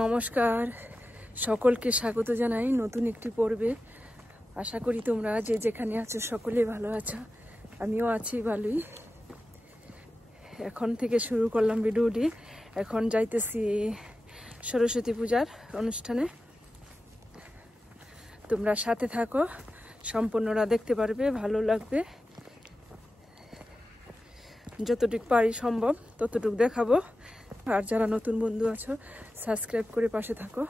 নমস্কার, সকলকে স্বাগত জানাই নতুন একটি পর্বে। আশা করি তোমরা যে যেখানে আছো সকলে ভালো আছো, আমিও আছি ভালোই। এখন থেকে শুরু করলাম ভিডিওটি। এখন যাইতেছি সরস্বতী পূজার অনুষ্ঠানে। তোমরা সাথে থাকো, সম্পূর্ণরা দেখতে পারবে, ভালো লাগবে। যতটুকু পারি সম্ভব ততটুকু দেখাবো। আর যারা নতুন বন্ধু আছো সাবস্ক্রাইব করে পাশে থাকো।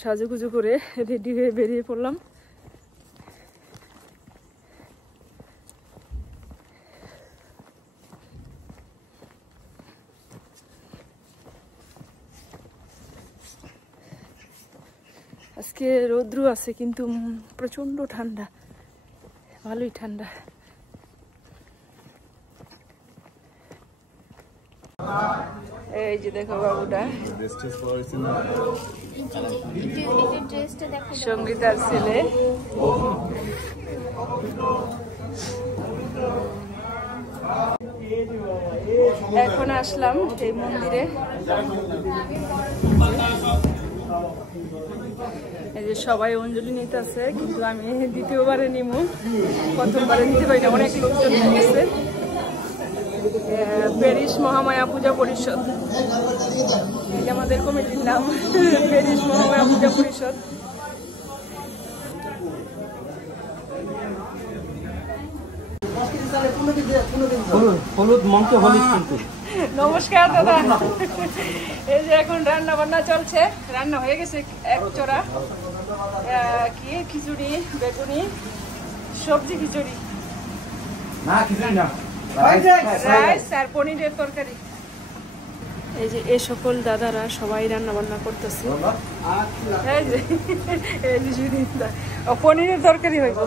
সাজুগুজু করে রেডি হয়ে বেরিয়ে পড়লাম। আজকে রৌদ্র আছে কিন্তু প্রচন্ড ঠান্ডা, ভালোই ঠান্ডা। এই যে দেখো বাবুটা, সঙ্গীতার ছেলে। এখন আসলাম এই মন্দিরে। এই যে সবাই অঞ্জলি নিতে আছে, কিন্তু আমি দ্বিতীয়বারে নিমু, প্রথমবারে নিতে পারি না, অনেক লোকজন গেছে। প্যারিস মহামায়া পূজা পরিষদ, এই আমাদের কমিটির নাম, প্যারিস মহামায়া পূজা পরিষদ। নমস্কার দাদা। এই যে এখন রান্না বান্না চলছে, রান্না হয়ে গেছে এক চড়া। কি খিচুড়ি, বেগুনি, সবজি খিচুড়ি, রাইস আর পনিরের তরকারি। এই যে এই সকল দাদারা সবাই রান্না বান্না করতেছে। এই যে পনিরের তরকারি হইব।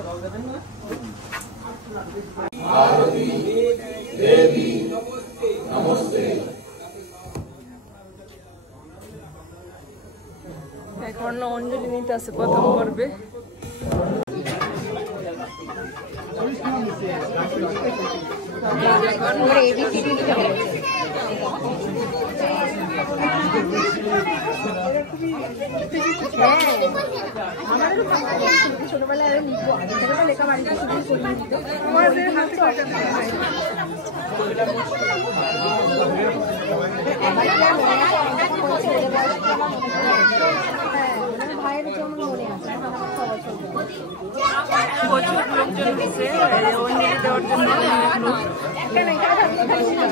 এখন অঞ্জলি নিতে আছে প্রথম পর্বে। ছোটবেলায় লেখা বাড়িতে ভাইয়ের জন্য মনে আছে। প্রচুর লোকজন গেছে অঞ্জলি দেওয়ার জন্য।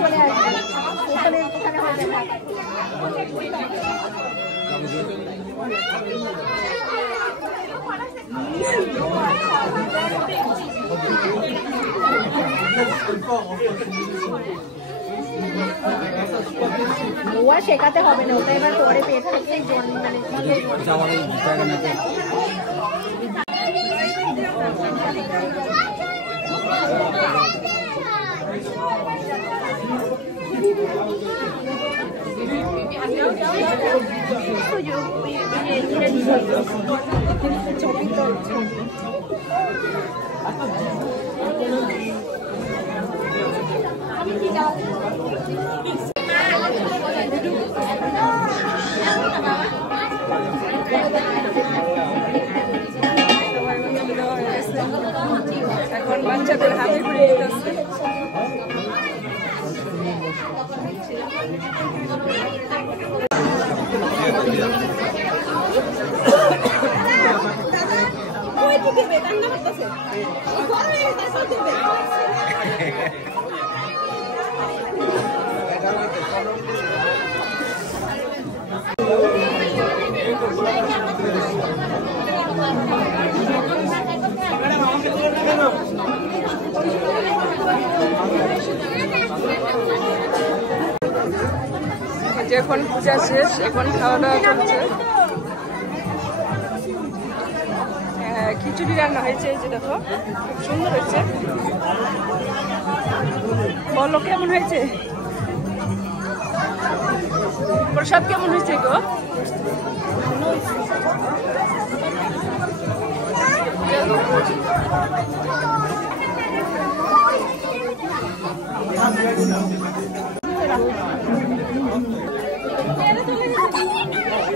চলে আসবে ওয়া শেখাতে হবে না, ওটা এবার পরে পেট থেকে এখন বাচ্চাদের হাতে করে দিতেছে। এখন পূজা শেষ, এখন খাওয়া দাওয়া চলছে। খিচুড়ি রান্না হয়েছে, এই যে দেখো খুব সুন্দর হয়েছে। বলো কেমন হয়েছে, প্রসাদ কেমন হয়েছে গো?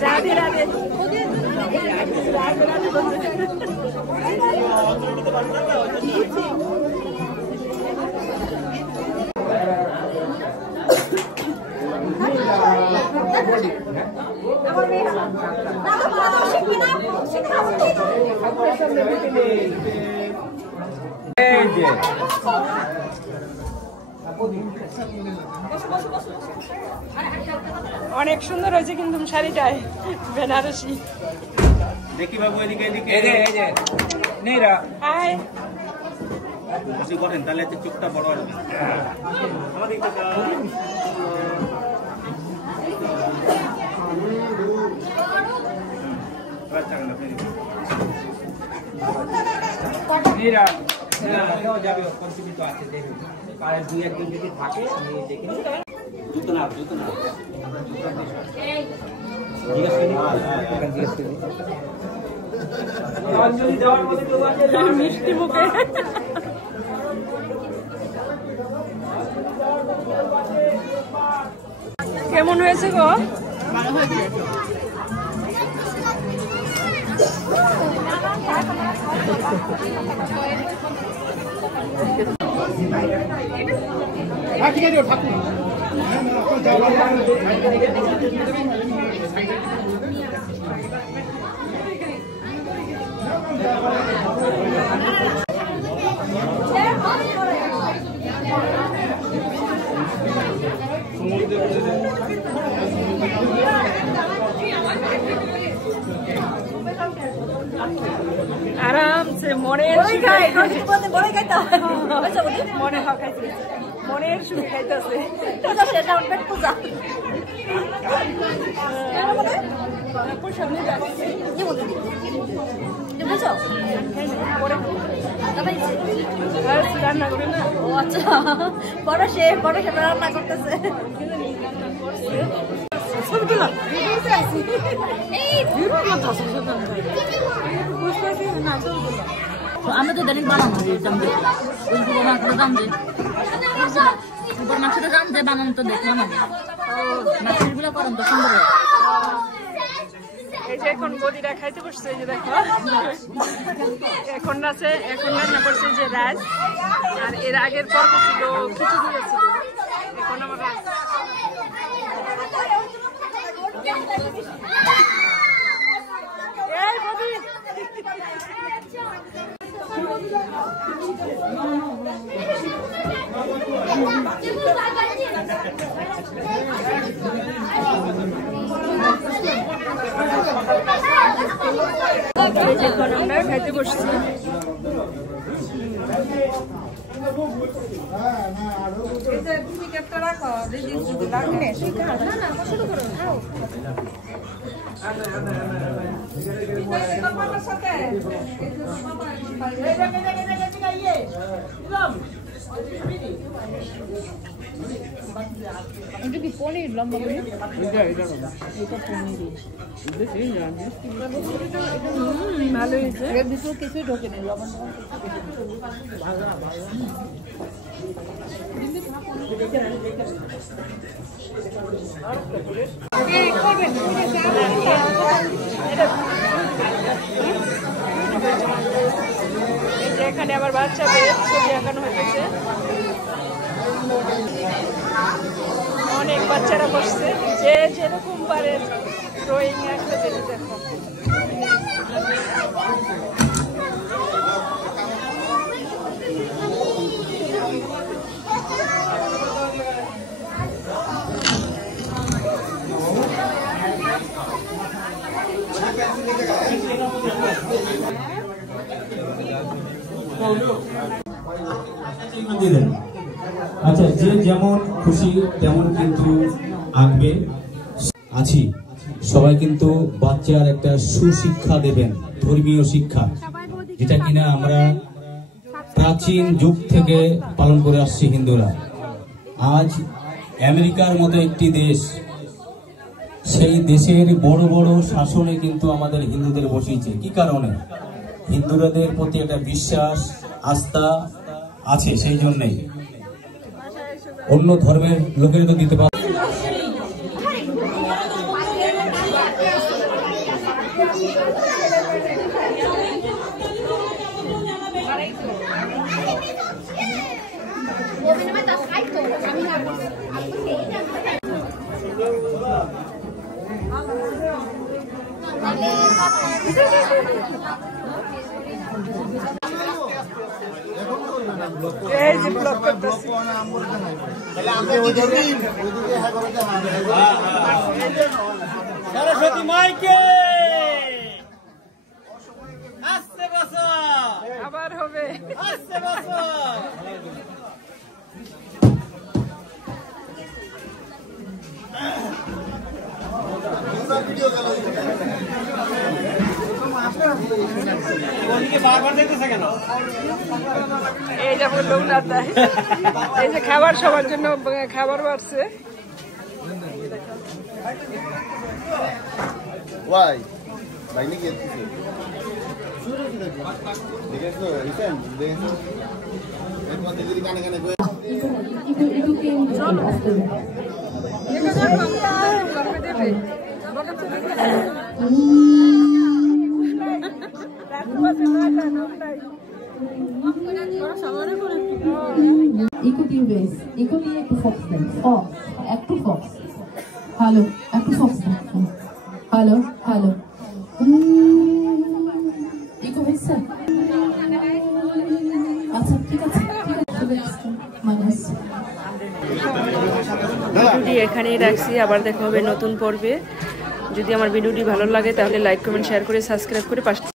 রাধে রাধে। অনেক সুন্দর হয়েছে কিন্তু শাড়িটায় বেনারসি। দেখি বাবু এদিকে এদিকে নেইরা হাই বসে করেন তাহলে তো চোখটা বড় আসবে। আমাদের নেইরা যাবে কনসিপিত আছে দেখুন আর দুই একদিন যদি থাকে আমি দেখে নিই। জুতো না মিষ্টি মুখে কেমন হয়েছে গো? ভালো হয়েছে। ঠিক আছে ঠাকুর आराम से মনের সুখে খাইতেছে। রান্না করে না? ও আচ্ছা, বড় শেফ রান্না করতেছে। আমি তো দাঁড়িয়ে বানানো মাছটা দাম যে বানানো তো দেখলাম আমি মাছের গুলো করেন তো সুন্দর। এই যে এখন বদিরা খাইতে বসছে, এই যে দেখো এখন রান্না করছে যে রাইস, আর এর আগের পর্ব ছিল খিচুড়ি ছিল। এখন আমার রাইস আমরা খাইতে বসছি। পনির লম্বা ভালো হয়েছে, এর ভিতরে কিছুই ঢোকেনি, লবণ এখানে আমার বাচ্চাদের ছবি আঁকানো হয়েছে, অনেক বাচ্চারা বসছে, যে যেরকম পারে ড্রয়িং আঁকতে দেখে। দেখো আচ্ছা, যে যেমন খুশি তেমন কিন্তু আঁকবে। আছি সবাই কিন্তু বাচ্চার একটা সুশিক্ষা দেবেন, ধর্মীয় শিক্ষা, যেটা কিনা আমরা প্রাচীন যুগ থেকে পালন করে আসছি হিন্দুরা। আজ আমেরিকার মতো একটি দেশ, সেই দেশের বড় বড় শাসনে কিন্তু আমাদের হিন্দুদের বসিয়েছে। কি কারণে? হিন্দুদের প্রতি একটা বিশ্বাস, আস্থা আছে, সেই জন্যই। অন্য ধর্মের লোকের তো দিতে পারে। সরস্বতী মাইকে আসছে বছর আবার হবে আসছে বছর। বারবার দেখতেছে কেন? এই যে লোক না তাই এই যে খাবার সবার জন্য খাবার বাড়ছে। Why? Bagni কি আছে? দেখেছো ইসেন দেখেছো একবার দিদি কানে কানে কই Écoutez US, écoutez একটু ফক্স দেন, একটু ফক্স, হ্যালো, একটু ফক্স দেন, হ্যালো, হ্যালো, ইকো হয়েছে? আচ্ছা ঠিক আছে, মাইনাস। ভিডিওটি এখানেই রাখছি, আবার দেখা হবে নতুন পর্বে। যদি আমার ভিডিওটি ভালো লাগে তাহলে লাইক কমেন্ট শেয়ার করে সাবস্ক্রাইব করে পাশে